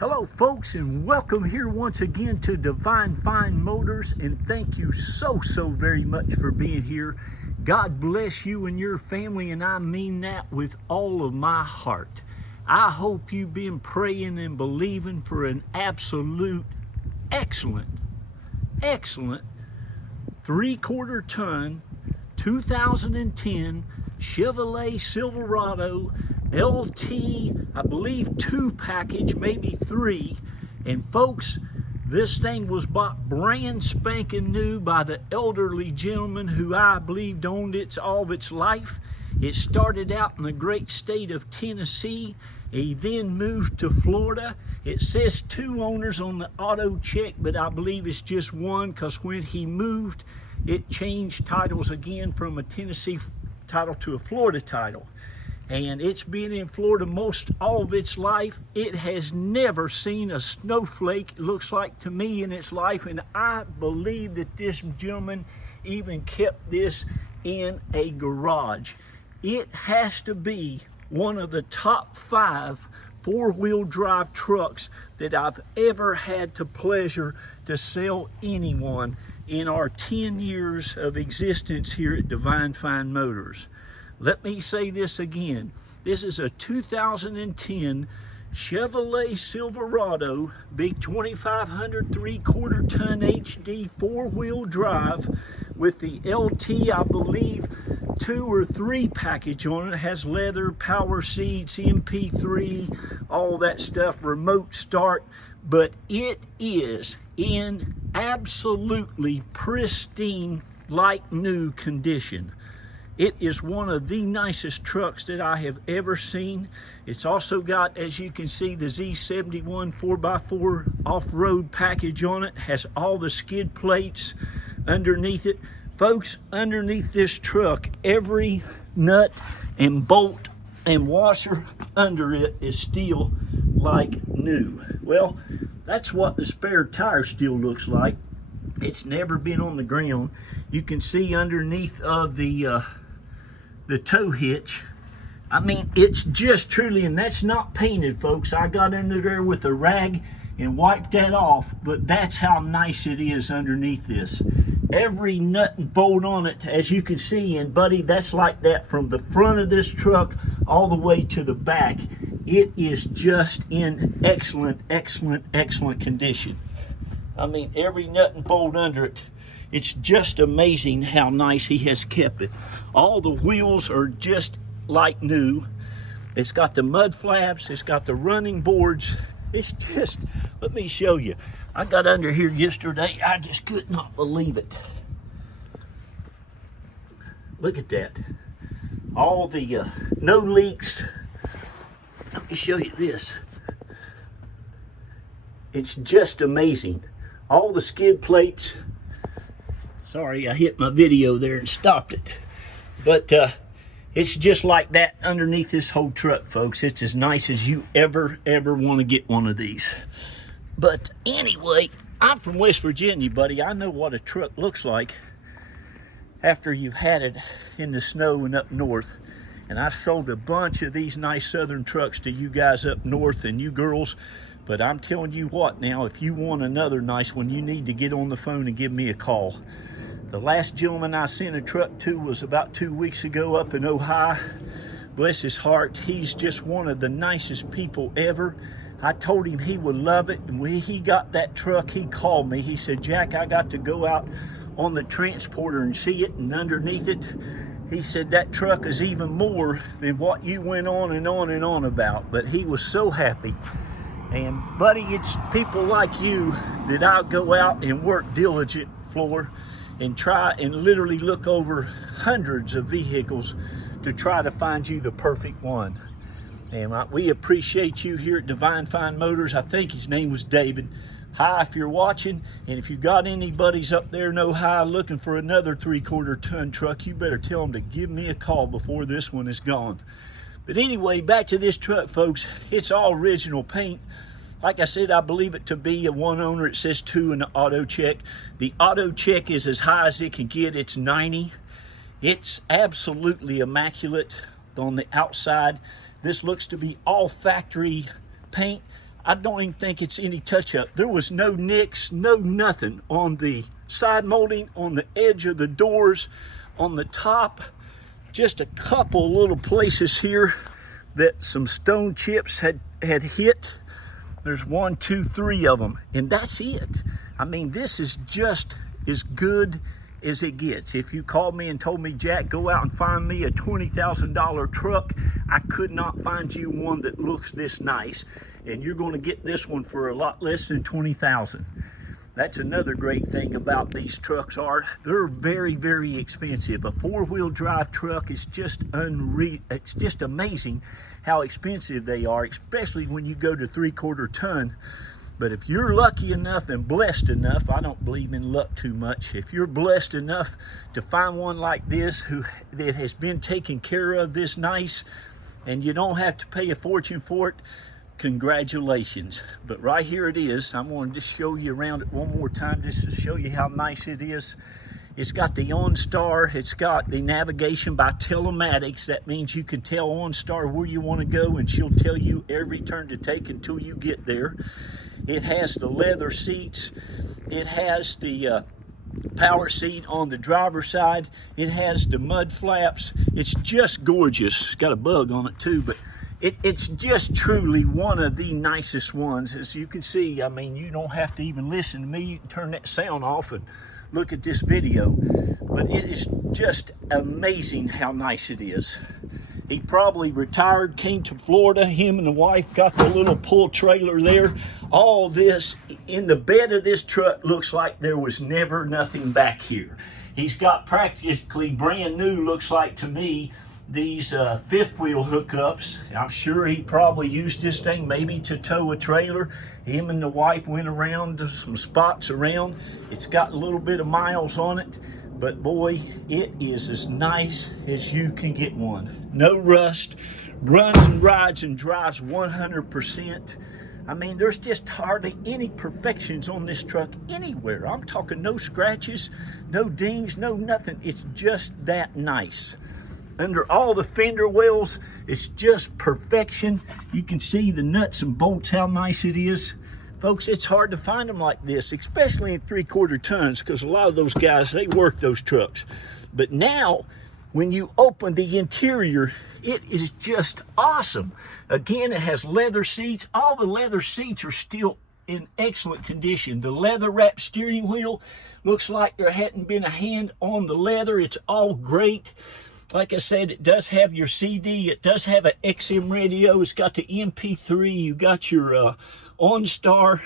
Hello folks, and welcome here once again to Divine Fine Motors, and thank you so very much for being here. God bless you and your family, and I mean that with all of my heart. I hope you've been praying and believing for an absolute excellent 3/4 ton 2010 Chevrolet Silverado LT, I believe 2 package, maybe 3. And folks, this thing was bought brand spanking new by the elderly gentleman who I believed owned it all of its life. It started out in the great state of Tennessee. He then moved to Florida. It says 2 owners on the auto check, but I believe it's just 1, because when he moved, it changed titles again from a Tennessee title to a Florida title. And it's been in Florida most all of its life. It has never seen a snowflake, it looks like to me, in its life. And I believe that this gentleman even kept this in a garage. It has to be one of the top 5 4-wheel drive trucks that I've ever had the pleasure to sell anyone in our 10 years of existence here at Divine Fine Motors. Let me say this again. This is a 2010 Chevrolet Silverado, big 2500 3/4 ton HD 4-wheel drive with the LT, I believe 2 or 3 package on it. It has leather, power seats, MP3, all that stuff, remote start, but it is in absolutely pristine, like new condition. It is one of the nicest trucks that I have ever seen. It's also got, as you can see, the Z71 4x4 off-road package on it. Has all the skid plates underneath it. Folks, underneath this truck, every nut and bolt and washer under it is still like new. Well, that's what the spare tire still looks like. It's never been on the ground. You can see underneath of the tow hitch. I mean, it's just truly, and that's not painted, folks. I got under there with a rag and wiped that off, but that's how nice it is underneath this. Every nut and bolt on it, as you can see, and buddy, that's like that from the front of this truck all the way to the back. It is just in excellent condition. I mean, every nut and bolt under it. It's just amazing how nice he has kept it. All the wheels are just like new. It's got the mud flaps, it's got the running boards. It's just, let me show you. I got under here yesterday, I just could not believe it. Look at that. All the no leaks. Let me show you this. It's just amazing. All the skid plates. Sorry, I hit my video there and stopped it. But it's just like that underneath this whole truck, folks. It's as nice as you ever want to get one of these. But anyway, I'm from West Virginia, buddy. I know what a truck looks like after you've had it in the snow and up north. And I sold a bunch of these nice southern trucks to you guys up north and you girls. But I'm telling you what now, if you want another nice one, you need to get on the phone and give me a call. The last gentleman I sent a truck to was about 2 weeks ago up in Ohio. Bless his heart. He's just one of the nicest people ever. I told him he would love it. And when he got that truck, he called me. He said, Jack, I got to go out on the transporter and see it, and underneath it, he said that truck is even more than what you went on and on about. But he was so happy. And buddy, it's people like you that I'll go out and work diligent for and try and literally look over hundreds of vehicles to try to find you the perfect one. And we appreciate you here at Divine Fine Motors. I think his name was David. Hi, if you're watching, and if you got anybody's up there in Ohio looking for another 3/4 ton truck, you better tell them to give me a call before this one is gone. But anyway, back to this truck, folks. It's all original paint. Like I said, I believe it to be a 1 owner. It says 2 in the auto check. The auto check is as high as it can get. It's 90. It's absolutely immaculate on the outside. This looks to be all factory paint. I don't even think it's any touch-up. There was no nicks, no nothing on the side molding, on the edge of the doors, on the top. Just a couple little places here that some stone chips had hit. There's 1, 2, 3 of them, and that's it. I mean, this is just as good as it gets. If you called me and told me, Jack, go out and find me a $20,000 truck, I could not find you one that looks this nice, and you're going to get this one for a lot less than $20,000. That's another great thing about these trucks are they're very, very expensive. A four-wheel drive truck is just unreal. It's just amazing how expensive they are, especially when you go to 3/4 ton. But if you're lucky enough and blessed enough, I don't believe in luck too much. If you're blessed enough to find one like this that has been taken care of this nice, and you don't have to pay a fortune for it, congratulations. But right here it is. I'm going to just show you around it one more time just to show you how nice it is. It's got the OnStar. It's got the navigation by telematics. That means you can tell OnStar where you want to go, and she'll tell you every turn to take until you get there. It has the leather seats. It has the power seat on the driver's side. It has the mud flaps. It's just gorgeous. It's got a bug on it too, but it's just truly one of the nicest ones. As you can see, I mean, you don't have to even listen to me. You can turn that sound off and look at this video. But it is just amazing how nice it is. He probably retired, came to Florida, him and the wife got the little pull trailer there. All this in the bed of this truck looks like there was never nothing back here. He's got practically brand new, looks like to me, these fifth wheel hookups. I'm sure he probably used this thing maybe to tow a trailer. Him and the wife went around to some spots around. It's got a little bit of miles on it. But boy, it is as nice as you can get one. No rust, runs and rides and drives 100%. I mean, there's just hardly any imperfections on this truck anywhere. I'm talking no scratches, no dings, no nothing. It's just that nice. Under all the fender wells, it's just perfection. You can see the nuts and bolts, how nice it is. Folks, it's hard to find them like this, especially in 3/4 tons, because a lot of those guys, they work those trucks. But now, when you open the interior, it is just awesome. Again, it has leather seats. All the leather seats are still in excellent condition. The leather wrapped steering wheel looks like there hadn't been a hand on the leather. It's all great. Like I said, it does have your CD. It does have an XM radio. It's got the MP3. You got your OnStar,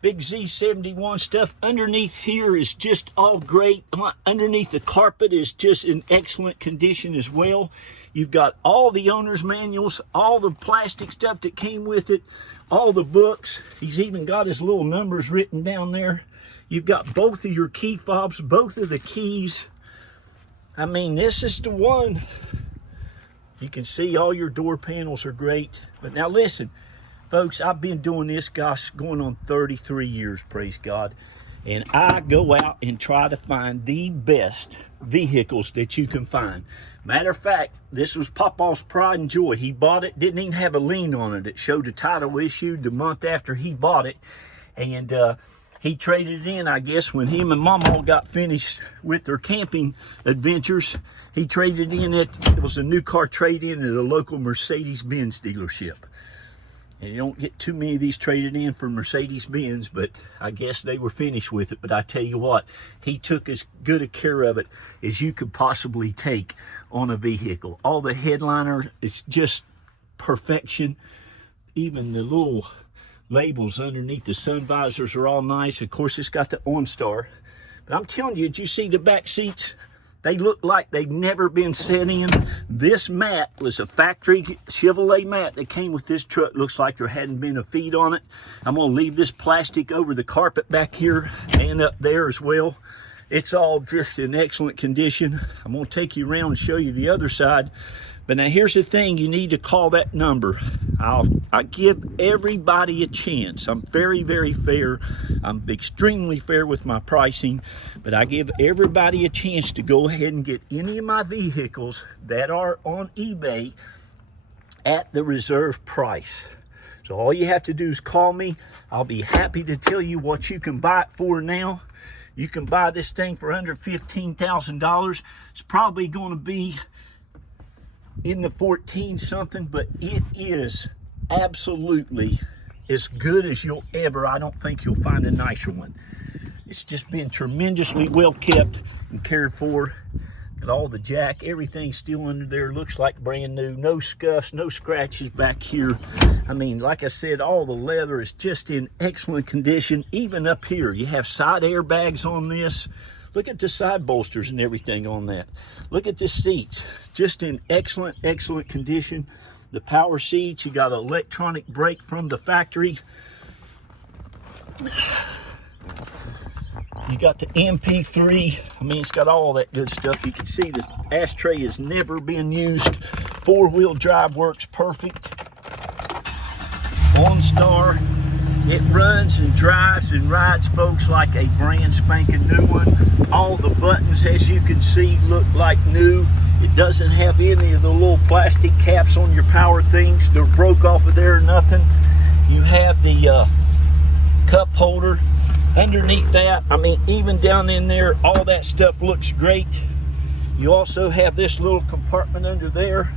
big Z71 stuff. Underneath here is just all great. Underneath the carpet is just in excellent condition as well. You've got all the owner's manuals, all the plastic stuff that came with it, all the books. He's even got his little numbers written down there. You've got both of your key fobs, both of the keys. I mean, this is the one. You can see all your door panels are great. But now listen, folks, I've been doing this, gosh, going on 33 years, praise God. And I go out and try to find the best vehicles that you can find. Matter of fact, this was Papa's pride and joy. He bought it, didn't even have a lien on it. It showed the title issued the month after he bought it. And he traded it in, I guess, when him and Mama got finished with their camping adventures. He traded in it was a new car trade-in at a local Mercedes-Benz dealership. And you don't get too many of these traded in for Mercedes-Benz, but I guess they were finished with it. But I tell you what, he took as good a care of it as you could possibly take on a vehicle. All the headliner, it's just perfection. Even the little labels underneath the sun visors are all nice. Of course, it's got the OnStar. But I'm telling you, did you see the back seats? They look like they've never been set in. This mat was a factory Chevrolet mat that came with this truck. Looks like there hadn't been a feed on it. I'm gonna leave this plastic over the carpet back here and up there as well. It's all just in excellent condition. I'm gonna take you around and show you the other side. But now here's the thing, you need to call that number. I give everybody a chance. I'm very, very fair. I'm extremely fair with my pricing, but I give everybody a chance to go ahead and get any of my vehicles that are on eBay at the reserve price. So all you have to do is call me. I'll be happy to tell you what you can buy it for now. You can buy this thing for under $15,000. It's probably going to be in the 14 something, but it is absolutely as good as you'll ever. I don't think you'll find a nicer one. It's just been tremendously well kept and cared for. Got all the jack, everything still under there, looks like brand new. No scuffs, no scratches back here. I mean, like I said, all the leather is just in excellent condition. Even up here, you have side airbags on this. Look at the side bolsters and everything on that. Look at the seats, just in excellent, excellent condition. The power seats, you got an electronic brake from the factory. You got the MP3. I mean, it's got all that good stuff. You can see this ashtray has never been used. Four-wheel drive works perfect. OnStar. It runs and drives and rides, folks, like a brand spanking new one. All the buttons, as you can see, look like new. It doesn't have any of the little plastic caps on your power things. They're broke off of there or nothing. You have the cup holder. Underneath that, I mean, even down in there, all that stuff looks great. You also have this little compartment under there.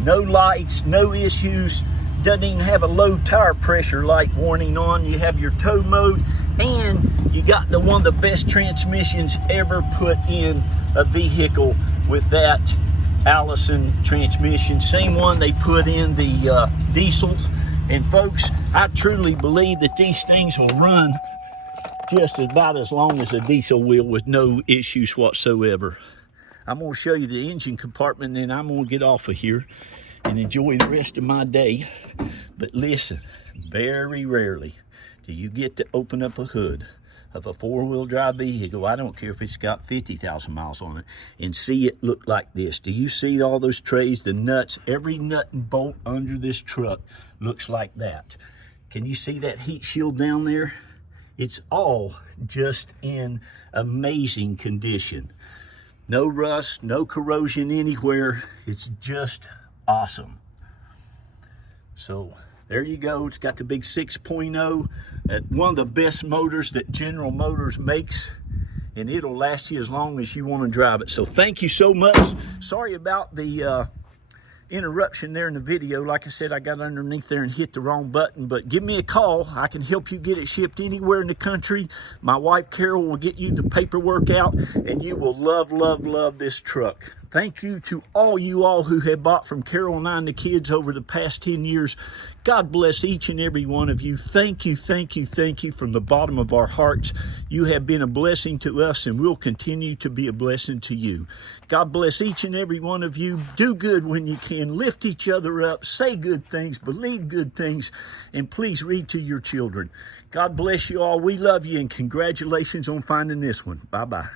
No lights, no issues. Doesn't even have a low tire pressure light warning on. You have your tow mode, and you got one of the best transmissions ever put in a vehicle with that Allison transmission. Same one they put in the diesels. And folks, I truly believe that these things will run just about as long as a diesel will with no issues whatsoever. I'm going to show you the engine compartment, and then I'm going to get off of here and enjoy the rest of my day. But listen, very rarely do you get to open up a hood of a four-wheel drive vehicle, I don't care if it's got 50,000 miles on it, and see it look like this. Do you see all those trays, the nuts? Every nut and bolt under this truck looks like that. Can you see that heat shield down there? It's all just in amazing condition. No rust, no corrosion anywhere. It's just awesome. So there you go. It's got the big 6.0, one of the best motors that General Motors makes, and it'll last you as long as you want to drive it. So thank you so much. Sorry about the interruption there in the video. Like I said, I got underneath there and hit the wrong button, but give me a call. I can help you get it shipped anywhere in the country. My wife Carol will get you the paperwork out, and you will love, love, love this truck. Thank you to all you all who have bought from Carol and I and the kids over the past 10 years. God bless each and every one of you. Thank you, thank you, thank you from the bottom of our hearts. You have been a blessing to us, and will continue to be a blessing to you. God bless each and every one of you. Do good when you can. Lift each other up. Say good things. Believe good things. And please read to your children. God bless you all. We love you, and congratulations on finding this one. Bye-bye.